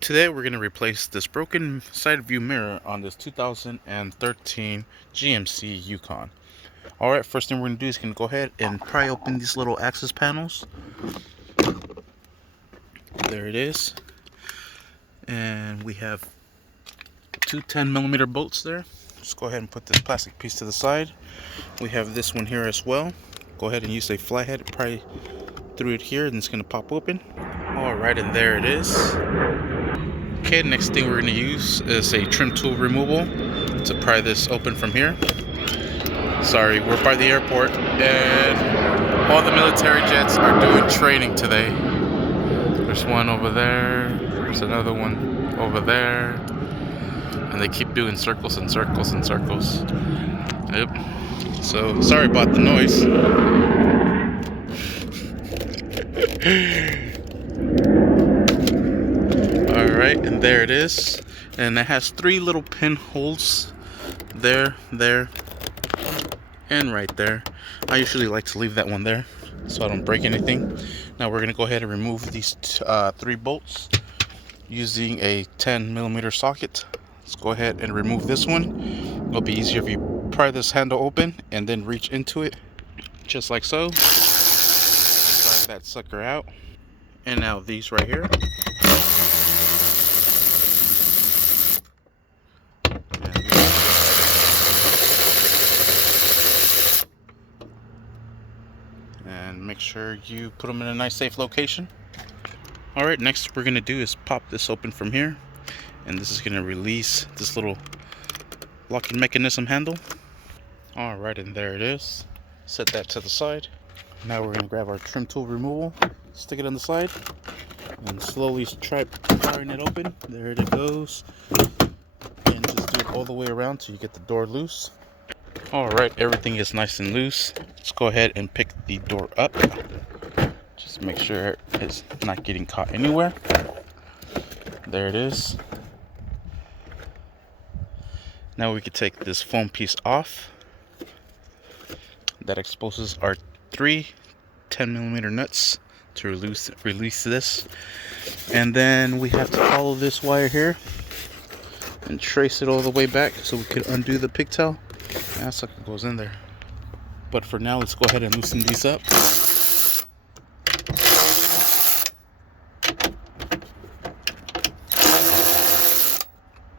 Today we're going to replace this broken side view mirror on this 2013 GMC Yukon. Alright, first thing we're going to do is go ahead and pry open these little access panels. There it is. And we have two 10mm bolts there. Just go ahead and put this plastic piece to the side. We have this one here as well. Go ahead and use a flathead, pry through it here, and it's going to pop open. Alright, and there it is. Okay, next thing we're going to use is a trim tool removal to pry this open from here. Sorry, we're by the airport and all the military jets are doing training today. There's one over there, there's another one over there, and they keep doing circles and circles and circles. Yep. So, sorry about the noise. Alright, and there it is. And it has three little pinholes there, and right there. I usually like to leave that one there so I don't break anything. Now we're going to go ahead and remove these three bolts using a 10mm socket. Let's go ahead and remove this one. It'll be easier if you pry this handle open and then reach into it, just like so. Slide that sucker out. And now these right here. And make sure you put them in a nice safe location. Alright, next we're going to do is pop this open from here, and this is going to release this little locking mechanism handle. Alright, and there it is. Set that to the side. Now we're going to grab our trim tool removal, stick it on the side, and slowly try prying it open. There it goes. And just do it all the way around till you get the door loose. Alright, everything is nice and loose. Let's go ahead and pick the door up. Just make sure it's not getting caught anywhere. There it is. Now we can take this foam piece off. That exposes our three 10mm nuts to release this. And then we have to follow this wire here and trace it all the way back so we could undo the pigtail. That sucker goes in there. But for now, let's go ahead and loosen these up.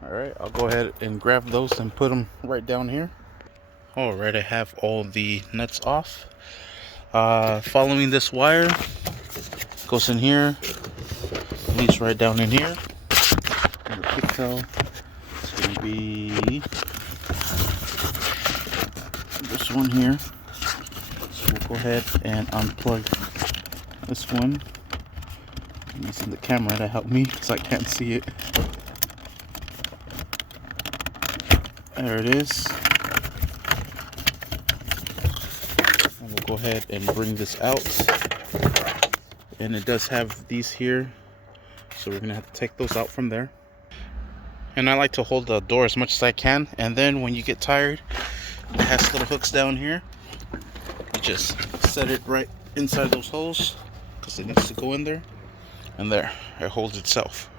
Alright, I'll go ahead and grab those and put them right down here. Alright, I have all the nuts off. Following this wire, goes in here, leads right down in here. And the pigtail is going to be this one here. So we'll go ahead and unplug this one. I'm using the camera to help me because I can't see it. There it is. And we'll go ahead and bring this out. And it does have these here, so we're gonna have to take those out from there. And I like to hold the door as much as I can, and then when you get tired, it has little hooks down here. You just set it right inside those holes because it needs to go in there, and there, it holds itself.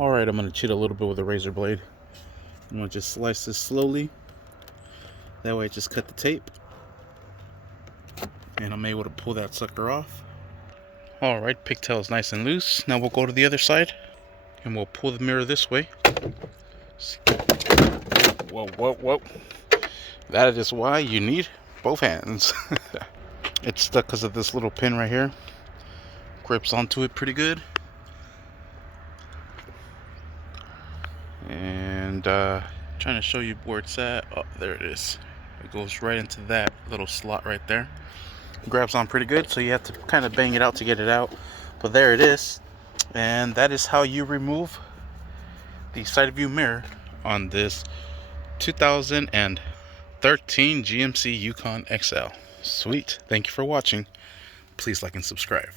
Alright, I'm going to cheat a little bit with a razor blade. I'm going to just slice this slowly. That way I just cut the tape, and I'm able to pull that sucker off. Alright, pigtail is nice and loose. Now we'll go to the other side, and we'll pull the mirror this way. Whoa, whoa, whoa. That is why you need both hands. It's stuck because of this little pin right here. Grips onto it pretty good. And trying to show you where it's at. Oh, there it is. It goes right into that little slot right there. Grabs on pretty good, so you have to kind of bang it out to get it out. But there it is. And that is how you remove the side view mirror on this 2013 GMC Yukon XL. Sweet. Thank you for watching. Please like and subscribe.